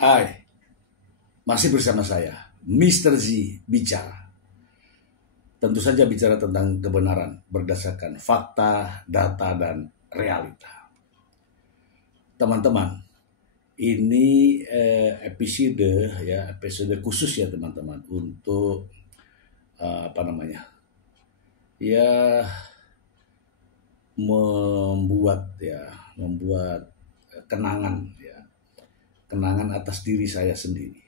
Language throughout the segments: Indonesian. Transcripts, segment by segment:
Hai, masih bersama saya, Mr. Z bicara. Tentu saja bicara tentang kebenaran berdasarkan fakta, data, dan realita. Teman-teman, ini episode khusus ya teman-teman untuk ya membuat kenangan atas diri saya sendiri.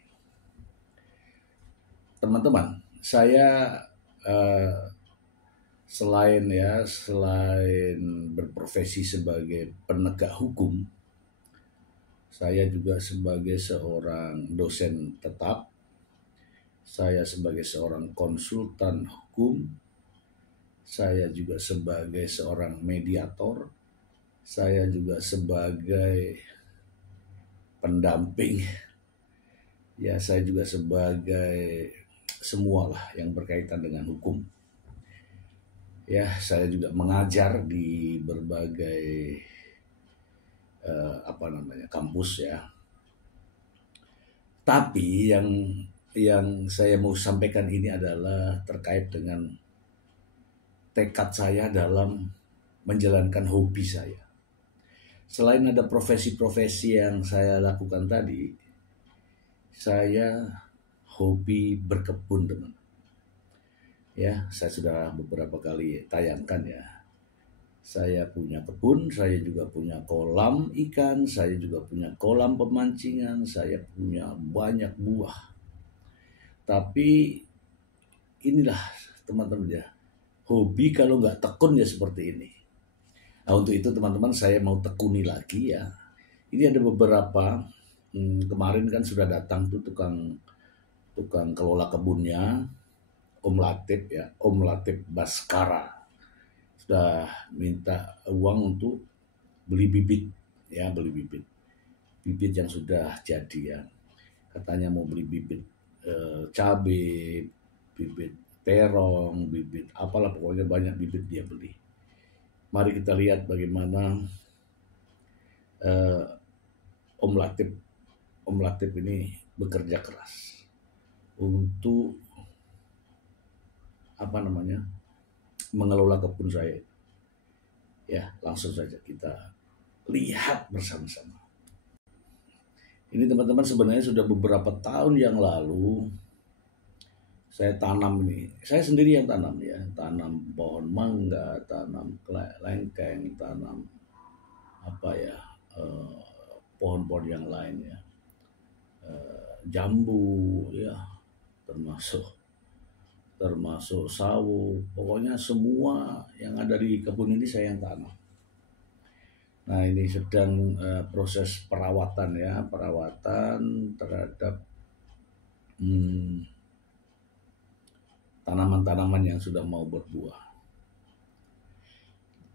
Teman-teman, saya selain berprofesi sebagai penegak hukum, saya juga sebagai seorang dosen tetap, saya sebagai seorang konsultan hukum, saya juga sebagai seorang mediator, saya juga sebagai pendamping, ya saya juga sebagai semualah yang berkaitan dengan hukum. Ya, saya juga mengajar di berbagai kampus ya. Tapi yang saya mau sampaikan ini adalah terkait dengan tekad saya dalam menjalankan hobi saya. Selain ada profesi-profesi yang saya lakukan tadi, saya hobi berkebun, teman. Ya, saya sudah beberapa kali tayangkan ya. Saya punya kebun, saya juga punya kolam ikan, saya juga punya kolam pemancingan, saya punya banyak buah. Tapi inilah teman-teman ya, hobi kalau nggak tekun ya seperti ini. Nah, untuk itu teman-teman saya mau tekuni lagi ya. Ini ada beberapa, kemarin kan sudah datang tuh tukang kelola kebunnya, Om Latif Baskara. Sudah minta uang untuk beli bibit yang sudah jadi ya. Katanya mau beli bibit cabai, bibit terong, bibit apalah, pokoknya banyak bibit dia beli. Mari kita lihat bagaimana Om Latif ini bekerja keras untuk mengelola kebun saya. Ya, langsung saja kita lihat bersama-sama. Ini teman-teman sebenarnya sudah beberapa tahun yang lalu saya tanam ini. Saya sendiri yang tanam ya. Tanam pohon mangga, tanam lengkeng, tanam pohon-pohon yang lain ya. Jambu ya, termasuk sawo, pokoknya semua yang ada di kebun ini saya yang tanam. Nah, ini sedang proses perawatan terhadap tanaman-tanaman yang sudah mau berbuah.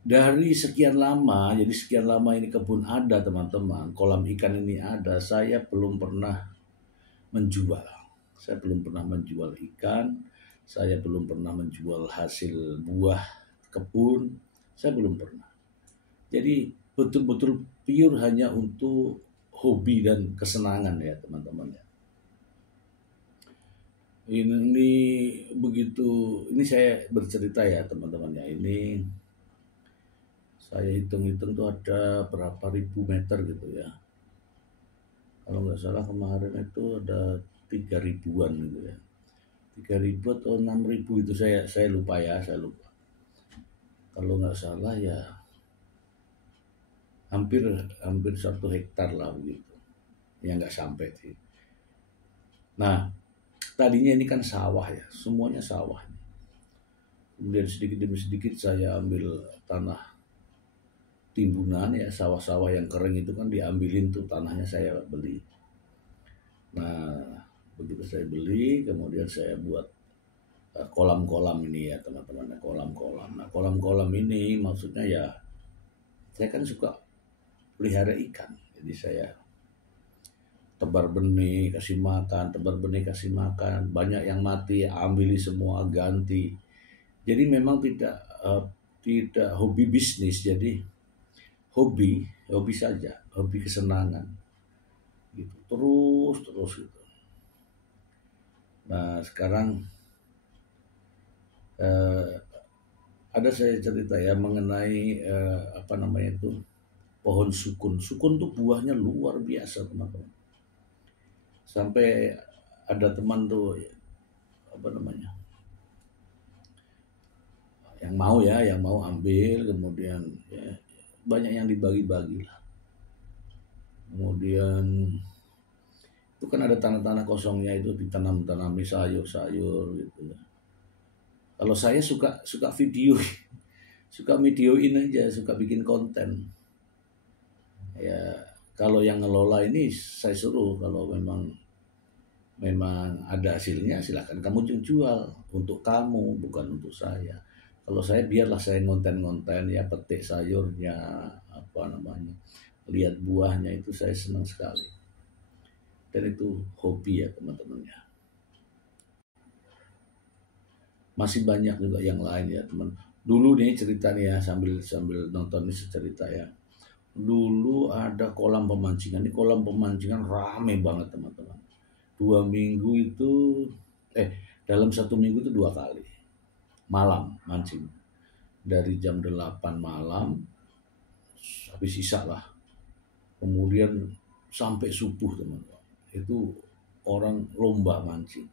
Dari sekian lama ini kebun ada teman-teman, kolam ikan ini ada, saya belum pernah menjual. Saya belum pernah menjual ikan, saya belum pernah menjual hasil buah kebun, saya belum pernah. Jadi betul-betul pure hanya untuk hobi dan kesenangan ya teman-teman ya. Ini saya bercerita ya teman-teman ya. Ini saya hitung-hitung tuh ada berapa ribu meter gitu ya. Kalau nggak salah kemarin itu ada 3.000-an gitu ya. 3.000 atau 6.000 itu saya lupa. Kalau nggak salah ya hampir 1 hektar lah begitu. Ya nggak sampai sih. Nah, tadinya ini kan sawah ya, semuanya sawah. Kemudian sedikit demi sedikit saya ambil tanah timbunan ya, sawah-sawah yang kering itu kan diambilin tuh tanahnya, saya beli. Nah, begitu saya beli, kemudian saya buat kolam-kolam ini ya teman-teman, kolam-kolam. Nah, kolam-kolam ini maksudnya ya, saya kan suka pelihara ikan, jadi saya tebar benih kasih makan, banyak yang mati, ambil semua, ganti. Jadi memang tidak hobi bisnis, jadi hobi saja, hobi kesenangan. gitu, terus gitu. Nah sekarang eh, ada saya cerita ya mengenai apa namanya itu, pohon sukun. Sukun tuh buahnya luar biasa teman-teman. Sampai ada teman tuh apa namanya, yang mau ambil, kemudian ya, banyak yang dibagi-bagi lah. Kemudian itu kan ada tanah-tanah kosongnya itu ditanam-tanami sayur-sayur gitu ya. Kalau saya suka suka video, suka videoin aja, suka bikin konten. Ya kalau yang ngelola ini saya suruh, kalau memang memang ada hasilnya silahkan kamu jual, untuk kamu bukan untuk saya. Kalau saya biarlah saya ngonten-ngonten ya, petik sayurnya, apa namanya, lihat buahnya, itu saya senang sekali. Dan itu hobi ya teman-teman ya. Masih banyak juga yang lain ya teman. Dulu nih cerita nih ya, sambil sambil nonton ini cerita ya. Dulu ada kolam pemancingan. Ini kolam pemancingan rame banget teman-teman. 2 minggu itu, dalam 1 minggu itu 2 kali malam mancing. Dari jam 8 malam habis sisa lah. Kemudian sampai subuh teman-teman. Itu orang lomba mancing.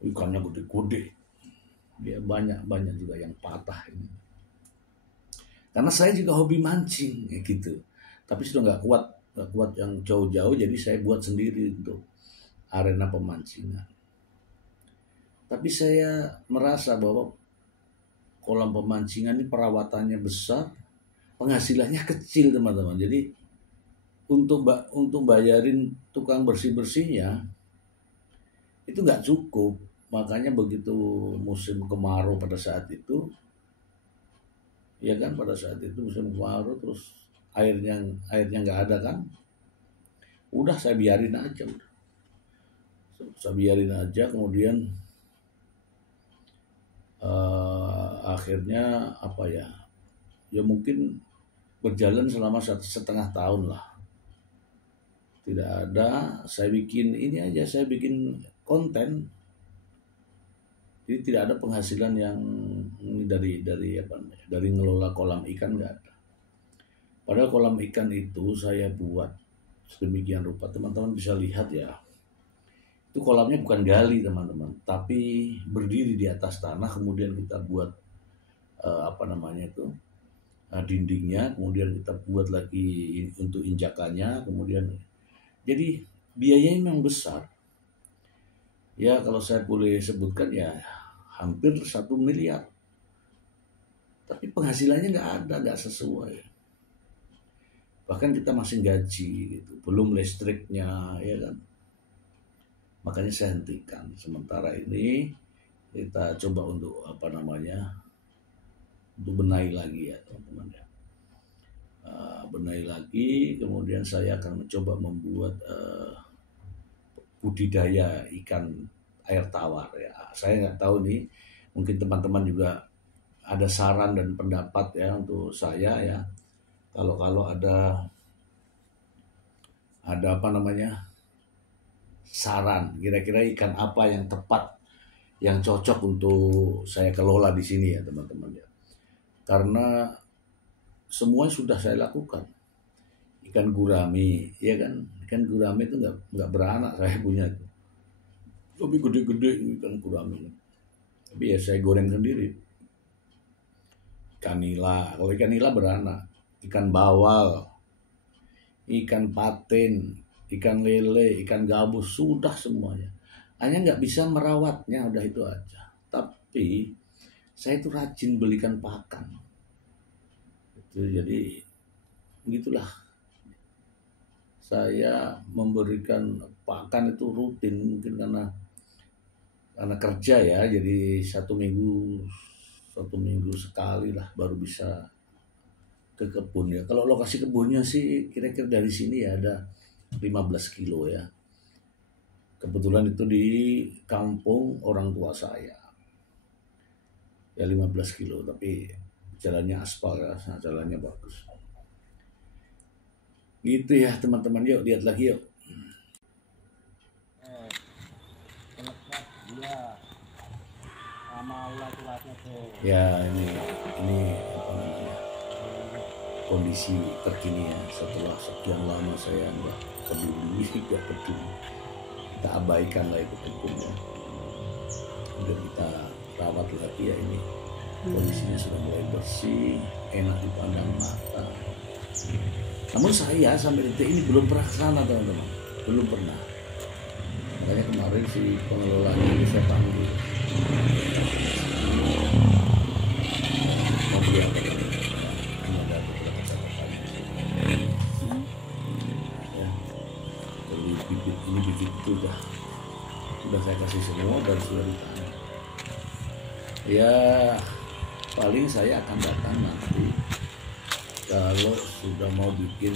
Ikannya gede-gede. Ya banyak juga yang patah ini. Karena saya juga hobi mancing ya gitu. Tapi sudah nggak kuat yang jauh-jauh, jadi saya buat sendiri untuk arena pemancingan. Tapi saya merasa bahwa kolam pemancingan ini perawatannya besar, penghasilannya kecil teman-teman. Jadi untuk bayarin tukang bersih-bersihnya itu nggak cukup. Makanya begitu musim kemarau pada saat itu, ya kan, pada saat itu musim kemarau, terus airnya nggak ada kan, udah saya biarin aja. Kemudian akhirnya apa ya, ya mungkin berjalan selama 1,5 tahun lah. Tidak ada, saya bikin ini aja, saya bikin konten. Jadi tidak ada penghasilan yang dari apa, dari ngelola kolam ikan, nggak ada. Padahal kolam ikan itu saya buat sedemikian rupa, teman-teman bisa lihat ya. Itu kolamnya bukan gali teman-teman, tapi berdiri di atas tanah, kemudian kita buat apa namanya itu, dindingnya, kemudian kita buat lagi untuk injakannya, kemudian jadi biayanya memang besar. Ya kalau saya boleh sebutkan ya hampir 1 miliar. Tapi penghasilannya nggak ada, nggak sesuai. Bahkan kita masih gaji gitu, belum listriknya ya kan. Makanya saya hentikan. Sementara ini kita coba untuk apa namanya, untuk benahi lagi ya teman-teman ya. Benahi lagi, kemudian saya akan mencoba membuat budidaya ikan air tawar ya. Saya nggak tahu nih, mungkin teman-teman juga ada saran dan pendapat ya untuk saya ya. Kalau ada apa namanya, saran kira-kira ikan apa yang tepat, yang cocok untuk saya kelola di sini ya teman-teman ya. Karena semua sudah saya lakukan. Ikan gurami, ya kan? Ikan gurami itu nggak beranak, saya punya itu. Tapi gede-gede ikan gurami. Tapi ya saya goreng sendiri. Ikan nila, kalau ikan nila beranak. Ikan bawal, ikan patin, ikan lele, ikan gabus, sudah semuanya. Hanya nggak bisa merawatnya, udah itu aja. Tapi saya itu rajin belikan pakan. Itu jadi begitulah. Saya memberikan pakan itu rutin, mungkin karena kerja ya, jadi 1 minggu sekali lah baru bisa ke kebun ya. Kalau lokasi kebunnya sih kira-kira dari sini ya ada 15 kilo ya. Kebetulan itu di kampung orang tua saya. Ya 15 kilo, tapi jalannya aspal ya, jalannya bagus. Gitu ya teman-teman, yuk lihat lagi yuk. Ya ini apa namanya, kondisi terkini ya, setelah sekian lama saya nggak peduli kita abaikan lah itu kebunnya, udah kita rawat lagi ya. Ini kondisinya sudah mulai bersih, enak dipandang mata. Namun saya sampai detik ini belum pernah ke sana teman-teman, belum pernah. Makanya kemarin si pengelola ini saya panggil, mau beli apa? Ada beberapa catatan. Ya, beli bibit ini, bibit itu udah saya kasih semua dan sudah ditanya. Ya paling saya akan datang nanti kalau sudah mau bikin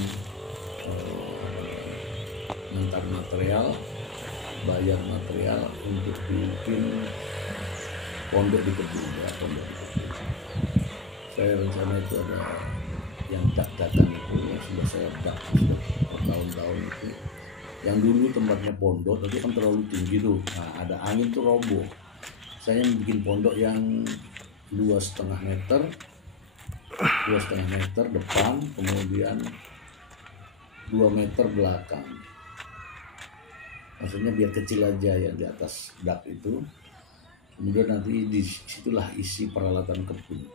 mentar material, bayar material untuk bikin pondok di kebun ya, pondok di kebun. Saya rencana itu ada yang dak-dakan itu yang sudah saya dak sudah bertahun-tahun itu. Yang dulu tempatnya pondok tapi kan terlalu tinggi tuh. Nah ada angin tuh roboh. Saya bikin pondok yang 2,5 meter depan, kemudian 2 meter belakang. Maksudnya biar kecil aja yang di atas dak itu. Kemudian nanti disitulah isi peralatan kebun.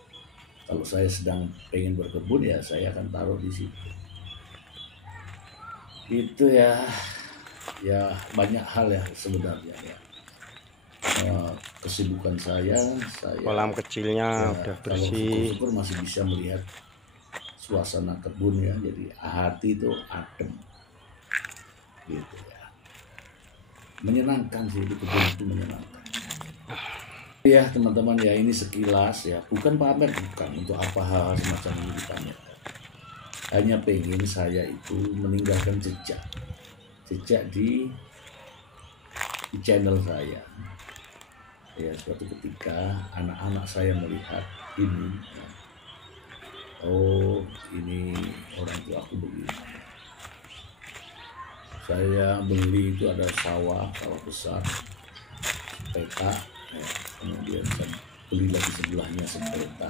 Kalau saya sedang pengen berkebun ya saya akan taruh di situ. Itu ya banyak hal ya sebenarnya ya. Kesibukan saya kolam kecilnya udah bersih, syukur masih bisa melihat suasana kebun ya, jadi hati itu adem gitu ya, menyenangkan sih di kebun itu, menyenangkan ya teman-teman ya. Ini sekilas ya, bukan pamer, bukan untuk apa hal semacam ini dipamerkan, hanya pengen saya itu meninggalkan jejak di channel saya ya. Suatu ketika anak-anak saya melihat ini, oh ini orang tua aku begini. Saya beli itu ada sawah besar sepeta ya. Kemudian saya beli lagi sebelahnya sepeta,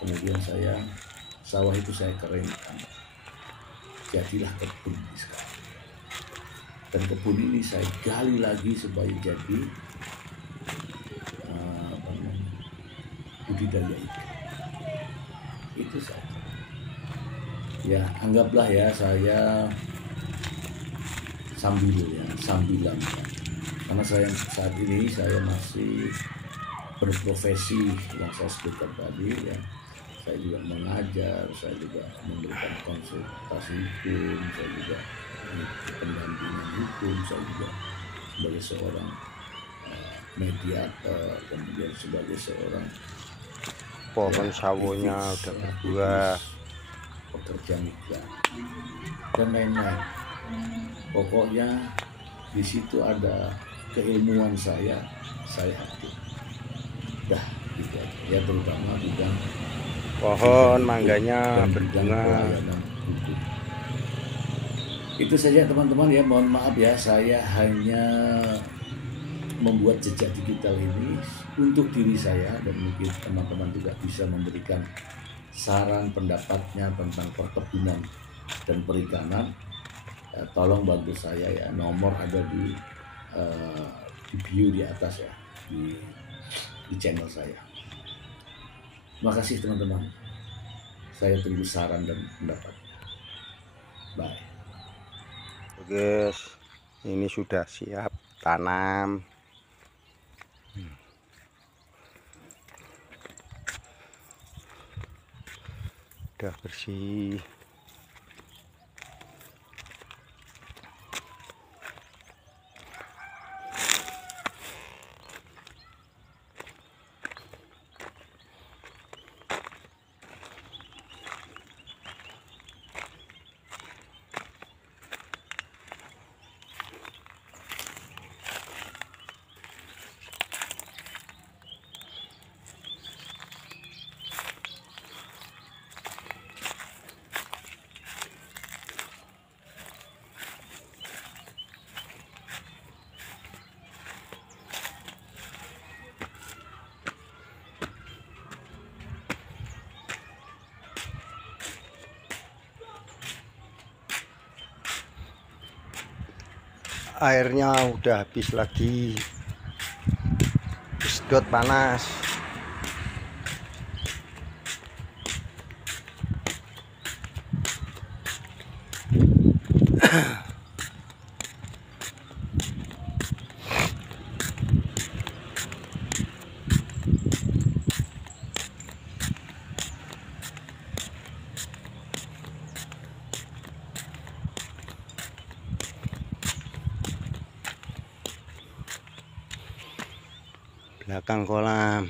kemudian sawah itu saya keringkan, jadilah kebun sekarang. Dan kebun ini saya gali lagi supaya jadi budidaya ikan. Itu saja. Ya anggaplah ya saya sambilan ya. Karena saat ini saya masih berprofesi yang saya sebutkan tadi ya. Saya juga mengajar, saya juga memberikan konsultasi hukum, saya juga pendampingan hukum, saya juga sebagai seorang mediator, kemudian sebagai seorang pohon sawonya udah berbuah, pekerja migran dan lain-lain. Pokoknya di situ ada keilmuan saya hadir. Dah gitu aja. Ya terutama bidang pohon mangganya berbunga. Itu saja teman-teman ya, mohon maaf ya saya hanya membuat jejak digital ini untuk diri saya, dan mungkin teman-teman juga bisa memberikan saran pendapatnya tentang perkebunan dan perikanan. Tolong bantu saya ya, nomor ada di bio di atas ya, di channel saya. Terima kasih teman-teman, saya tunggu saran dan pendapatnya. Bye. Guys, ini sudah siap tanam. Udah bersih. airnya udah habis lagi, sedot panas. Belakang kolam.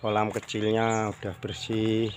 Kolam kecilnya udah bersih.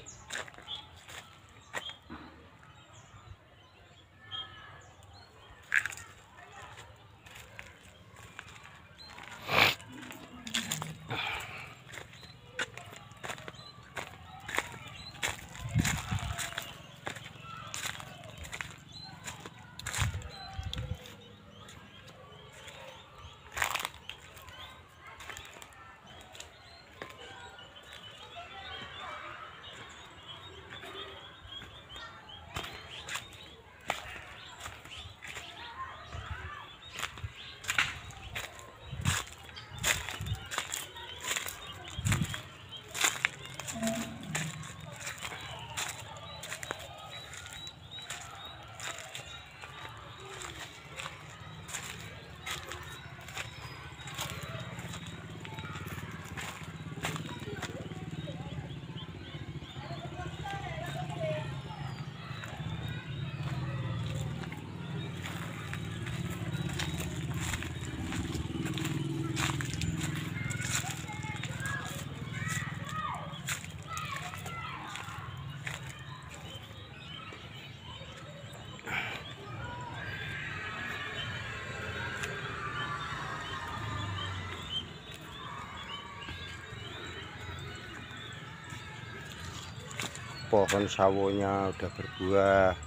Pohon sawonya udah berbuah.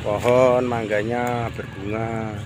Pohon mangganya berbunga.